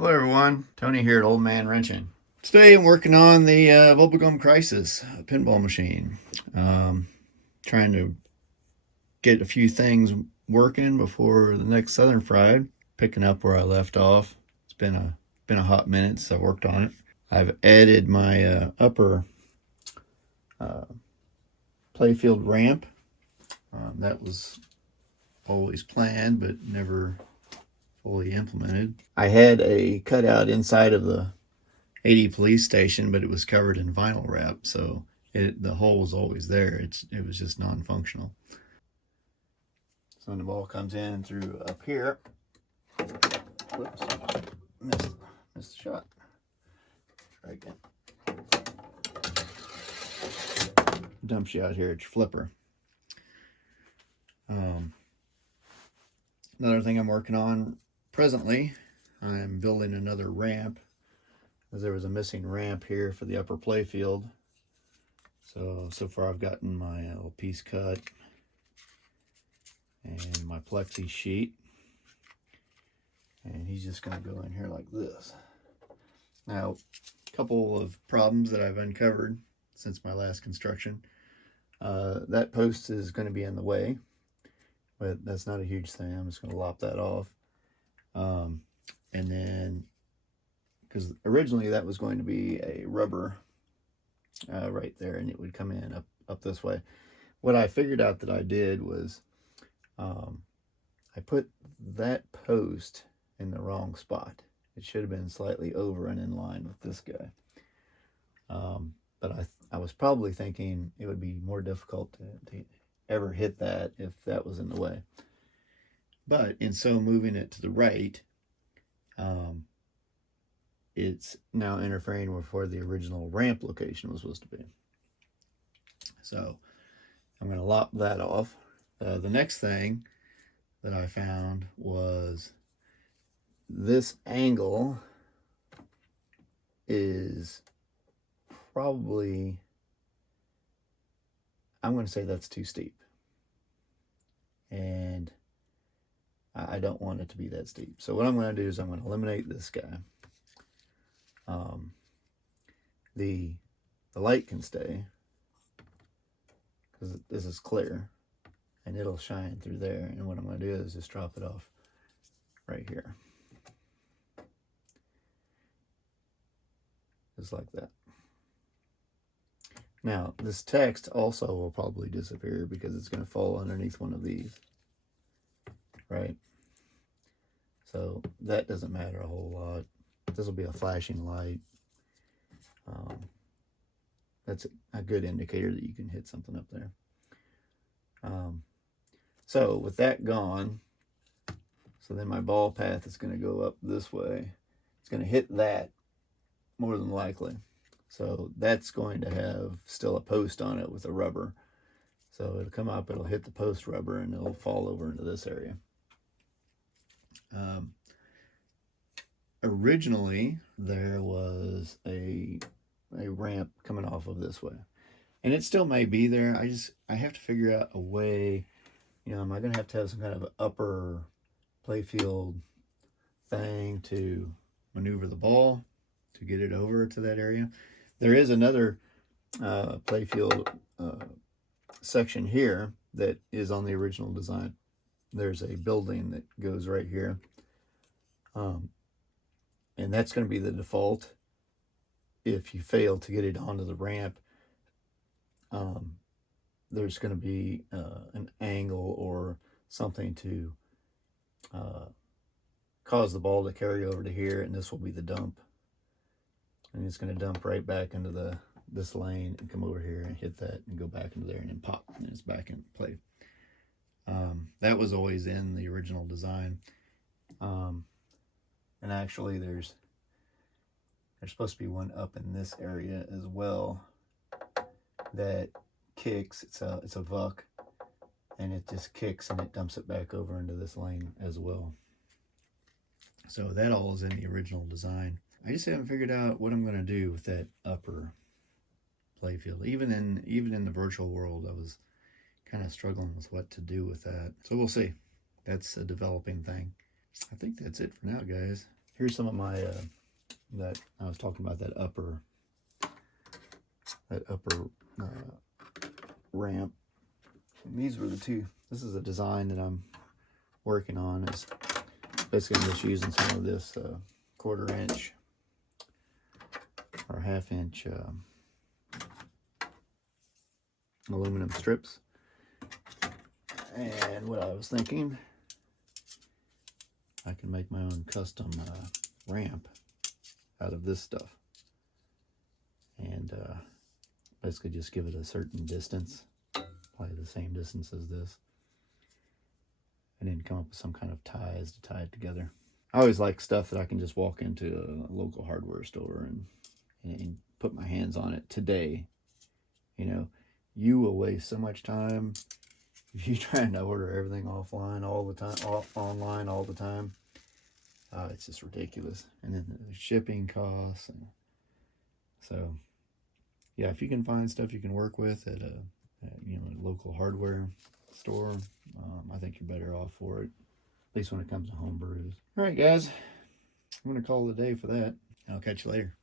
Hello everyone, Tony here at Old Man Wrenching. Today I'm working on the Bubblegum Crisis pinball machine. Um, Trying to get a few things working before the next Southern Fried, picking up where I left off. It's been a hot minute since I worked on it. I've added my upper uh, playfield ramp. That was always planned but never fully implemented. I had a cutout inside of the 80 police station, but it was covered in vinyl wrap, so the hole was always there. It was just non-functional. So when the ball comes in through up here, whoops, missed the shot. Try again. Dumps you out here at your flipper. Another thing I'm working on presently, I'm building another ramp, as there was a missing ramp here for the upper playfield. So far I've gotten my little piece cut and my plexi sheet, and he's just going to go in here like this. Now, a couple of problems that I've uncovered since my last construction. That post is going to be in the way, but that's not a huge thing. I'm just going to lop that off. And then, because originally that was going to be a rubber right there, and it would come in up this way. What I figured out that I did was I put that post in the wrong spot. It should have been slightly over and in line with this guy. But I was probably thinking it would be more difficult to ever hit that if that was in the way. But in so moving it to the right, it's now interfering with where the original ramp location was supposed to be. So I'm going to lop that off. The next thing that I found was this angle is probably, I'm going to say that's too steep. And I don't want it to be that steep. So what I'm going to do is I'm going to eliminate this guy. The light can stay because this is clear and it'll shine through there. And what I'm going to do is just drop it off right here. Just like that. Now, this text also will probably disappear because it's going to fall underneath one of these, right? So that doesn't matter a whole lot. This will be a flashing light. That's a good indicator that you can hit something up there. So with that gone, so then my ball path is going to go up this way. It's going to hit that more than likely. So that's going to have still a post on it with a rubber. So it'll come up, it'll hit the post rubber, and it'll fall over into this area. Originally, there was a ramp coming off of this way. And it still may be there. I have to figure out a way, am I going to have some kind of upper playfield thing to maneuver the ball to get it over to that area? There is another playfield section here that is on the original design. There's a building that goes right here. And that's going to be the default if you fail to get it onto the ramp. There's going to be an angle or something to cause the ball to carry over to here, and this will be the dump. And it's going to dump right back into this lane and come over here and hit that and go back into there and then pop, and it's back in play. That was always in the original design. And actually there's supposed to be one up in this area as well that kicks. It's a vuck, and it just kicks and it dumps it back over into this lane as well. So that all is in the original design. I just haven't figured out what I'm going to do with that upper playfield. Even in the virtual world, I was kind of struggling with what to do with that. So we'll see. That's a developing thing. I think that's it for now, guys. here's some of my that I was talking about, that upper ramp. And these were the two. This is a design that I'm working on. It's basically I'm just using some of this 1/4 inch or 1/2 inch aluminum strips. And what I was thinking, I can make my own custom ramp out of this stuff, and basically just give it a certain distance, probably the same distance as this, and then come up with some kind of ties to tie it together. I always like stuff that I can just walk into a local hardware store and put my hands on it today. You know, you will waste so much time if you're trying to order everything offline all the time, online all the time. It's just ridiculous. And then the shipping costs. And so, yeah, if you can find stuff you can work with at a local hardware store, I think you're better off for it, at least when it comes to home brews. All right, guys, I'm going to call it a day for that. I'll catch you later.